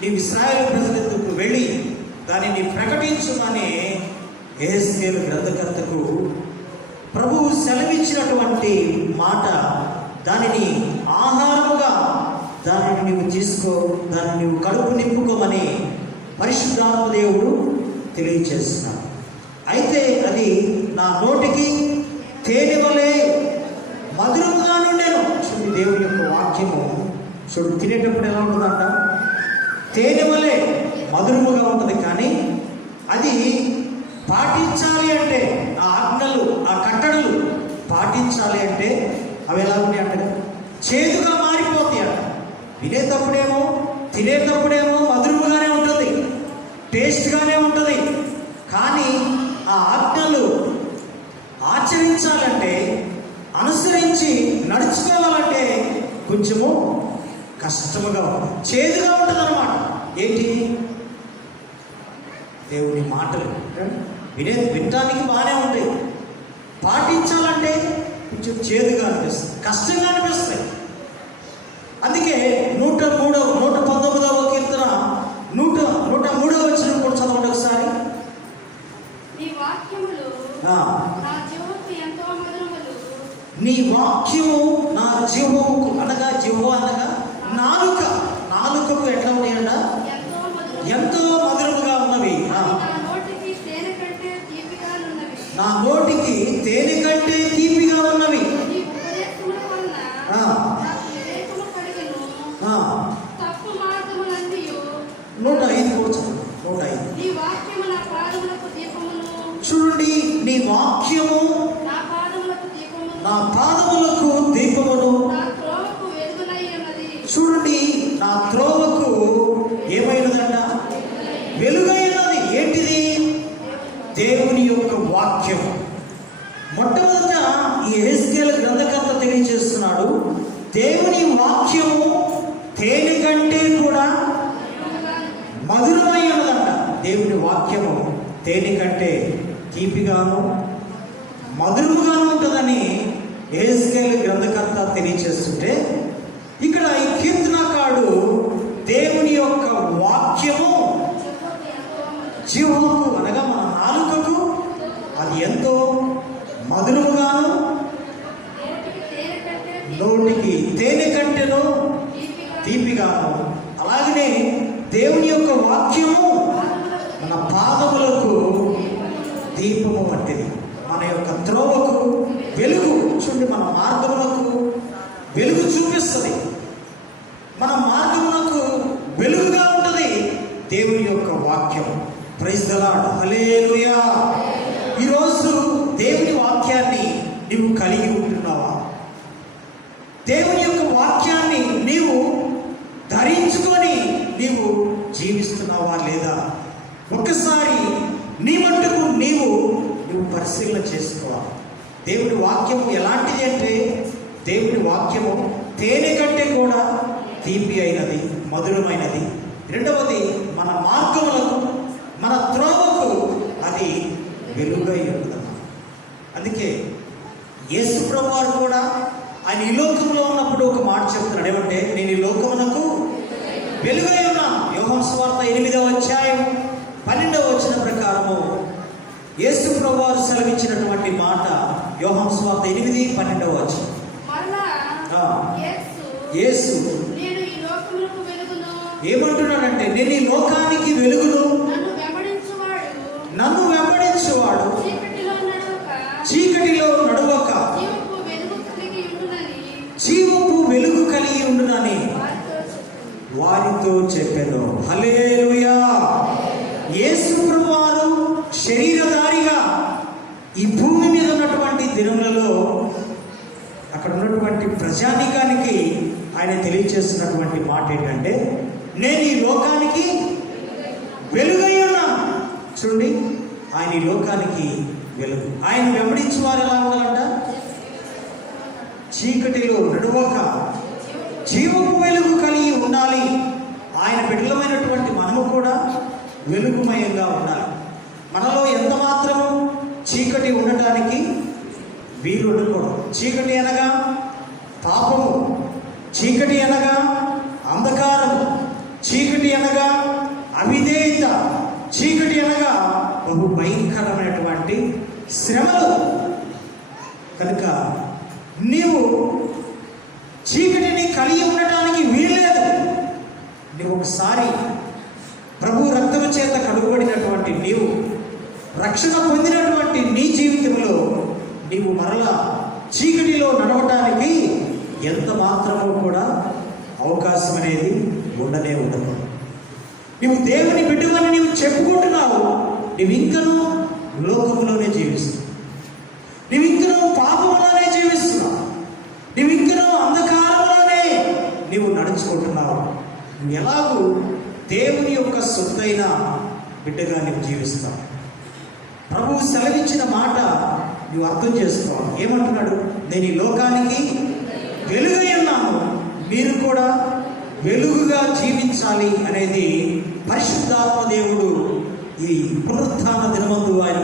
నీవు ఇశ్రాయేలు ప్రజలకు వెళ్ళి దానిని ప్రకటించుమని యెహెజ్కేలు గ్రంథకర్తకు ప్రభువు సెలవిచ్చినటువంటి మాట. దానిని ఆహారముగా దానిని నీవు తీసుకో, దాన్ని నీవు కడుపు నింపుకోమని పరిశుద్ధాత్మ దేవుడు తెలియచేస్తున్నాడు. అయితే అది నా నోటికి తేనె వలె మధురముగా నుండెను. చూడు దేవుని యొక్క వాక్యము, చూడు తినేటప్పుడు ఎలా ఉంటుందంట? తేనె వలె మధురముగా ఉంటుంది. కానీ అది పాటించాలి అంటే, ఆ ఆజ్ఞలు, ఆ కట్టడలు పాటించాలి అంటే అవి ఎలా ఉన్నాయి అంటే చేదుగా మారిపోతాయి అంట. వినేటప్పుడేమో, తినేటప్పుడేమో మధురముగానే ఉంటుంది, టేస్ట్గానే ఉంటుంది. కానీ ఆ ఆజ్ఞలు ఆచరించాలంటే, అనుసరించి నడుచుకోవాలంటే కొంచెము కష్టముగా ఉంటుంది, చేదుగా ఉంటుంది అన్నమాట. ఏంటి? దేవుని మాటలు వినటానికి బాగానే ఉంటాయి, పాటించాలంటే కొంచెం చేదుగా అనిపిస్తుంది, కష్టంగా అనిపిస్తాయి. అందుకే 119వ కీర్తన 103వ వచనం కూడా చదవండి ఒకసారి. నీ వాక్యము నా జీవముకు, అనగా జీవ అనగా నాలుకకు ఎట్లా ఉన్నాయంట? ఎంతో మధురముగా ఉన్నవి. నా నోటికి తేనె కంటే తీపిగా ఉన్నవి. 105 కూడా 105. చూడండి, నీ వాక్యము నా పాదములకు దీపమును. చూడండి, నా త్రోవకు ఏమైనదంట? వెలుగైనది. ఏంటిది? దేవుని యొక్క వాక్యం. మొట్టమొదట ఈ యెహెజ్కేలు గ్రంథకర్త తెలియజేస్తున్నాడు, దేవుని వాక్యము తేనె కంటే కూడా మధురమై ఉన్నదంట. దేవుని వాక్యము తేనె కంటే తీపిగాను మధురముగాను ఉంటుందని యెహెజ్కేలు గ్రంథకర్త తెలియజేస్తుంటే, ఇక్కడ ఈ కీర్తనకారుడు దేవుని యొక్క వాక్యము జీవముకు, అనగా మన నాలుకకు అది ఎంతో మధురముగాను, నోటికి తేనె కంటేను తీపిగాను. అలాగనే దేవుని యొక్క వాక్యము మన పాదములకు దీపము వంటిది, మన యొక్క త్రోవకు వెలుగు. చూడండి, మన మార్గములకు వెలుగు చూపిస్తుంది, మన మార్గములకు వెలుగుగా ఉంటుంది దేవుని యొక్క వాక్యం. ప్రైజ్ ది లార్డ్, హల్లెలూయా. ఈరోజు దేవుని వాక్యాన్ని నీవు కలిగి ఉంటున్నావా? దేవుని యొక్క వాక్యాన్ని నీవు ధరించుకొని నీవు జీవిస్తున్నావా లేదా? ఒక్కసారి నీ మట్టుకు నీవు పరిశీలన చేసుకోవాలి. దేవుని వాక్యము ఎలాంటిది అంటే, దేవుని వాక్యము తేనె కంటే కూడా తీపి అయినది, మధురమైనది. రెండవది, మన మార్గములకు, మన త్రోవకు అది వెలుగై ఉంటుంది. అందుకే యేసు ప్రభువారు కూడా ఆయన ఈ లోకంలో ఉన్నప్పుడు ఒక మాట చెప్తున్నాడు. ఏమంటే, నేను ఈ లోకమునకు వెలుగై ఉన్నాను. యోహాను సువార్త 8వ అధ్యాయం 12వ వచనం ప్రకారము యేసు ప్రభువారు సెలవిచ్చినటువంటి మాట. యోహాను సువార్త 8:12 వచనం. యేసు ఏమంటున్నాడంటే, నేను ఈ లోకానికి వెలుగును, నన్ను వెంబడించువాడు చీకటిలో నడవక జీవపు వెలుగు కలిగి ఉండునని వారితో చెప్పెను. హల్లెలూయా. యేసు ప్రభువారు శరీరధారిగా ఈ భూమి మీద ఉన్నటువంటి దినములలో అక్కడ ఉన్నటువంటి ప్రజానీకానికి ఆయన తెలియజేస్తున్నటువంటి మాట ఏంటంటే, నేను ఈ లోకానికి వెలుగై ఉన్నాను. చూడండి, ఆయన ఈ లోకానికి వెలుగు. ఆయన వెంబడించి వారు ఎలా ఉండాలంట? చీకటిలో నడవక జీవపు వెలుగు కలిగి ఉండాలి. ఆయన బిడ్డలమైనటువంటి మనము కూడా వెలుగుమయంగా ఉండాలి. మనలో ఎంత మాత్రము చీకటి ఉండటానికి వీలు ఉండకూడదు. చీకటి అనగా పాపము, చీకటి అనగా అంధకారము, చీకటి అనగా అనగా అవిధేయత, చీకటి అనగా బహు భయంకరమైనటువంటి శ్రమలు. కనుక నీవు చీకటిని కలిగి ఉండటానికి వీల్లేదు. నీవు ఒకసారి ప్రభు రక్తము చేత కడుగబడినటువంటి నీవు, రక్షణ పొందినటువంటి నీ జీవితంలో నీవు మరలా చీకటిలో నడవటానికి ఎంత మాత్రమూ కూడా అవకాశం అనేది ఉండనే ఉండదు. నీవు దేవుని బిడ్డవని నీవు చెప్పుకుంటున్నావు, నీవు ఇంకనూ లోకములోనే జీవిస్తున్నావు, నీవు ఇంకనూ పాపంలోనే జీవిస్తున్నావు, నీవు ఇంకనూ అంధకారంలోనే నీవు నడుచుకుంటున్నావు. నువ్వు ఎలాగూ దేవుని యొక్క సొత్తైన బిడ్డగా నీవు జీవిస్తావు. ప్రభువు సెలవిచ్చిన మాట నువ్వు అర్థం చేసుకోవాలి. ఏమంటున్నాడు? నేను ఈ లోకానికి వెలుగై ఉన్నాను, మీరు కూడా వెలుగుగా జీవించాలి అనేది పరిశుద్ధాత్మ దేవుడు ఈ పునరుత్థాన దినమందు ఆయన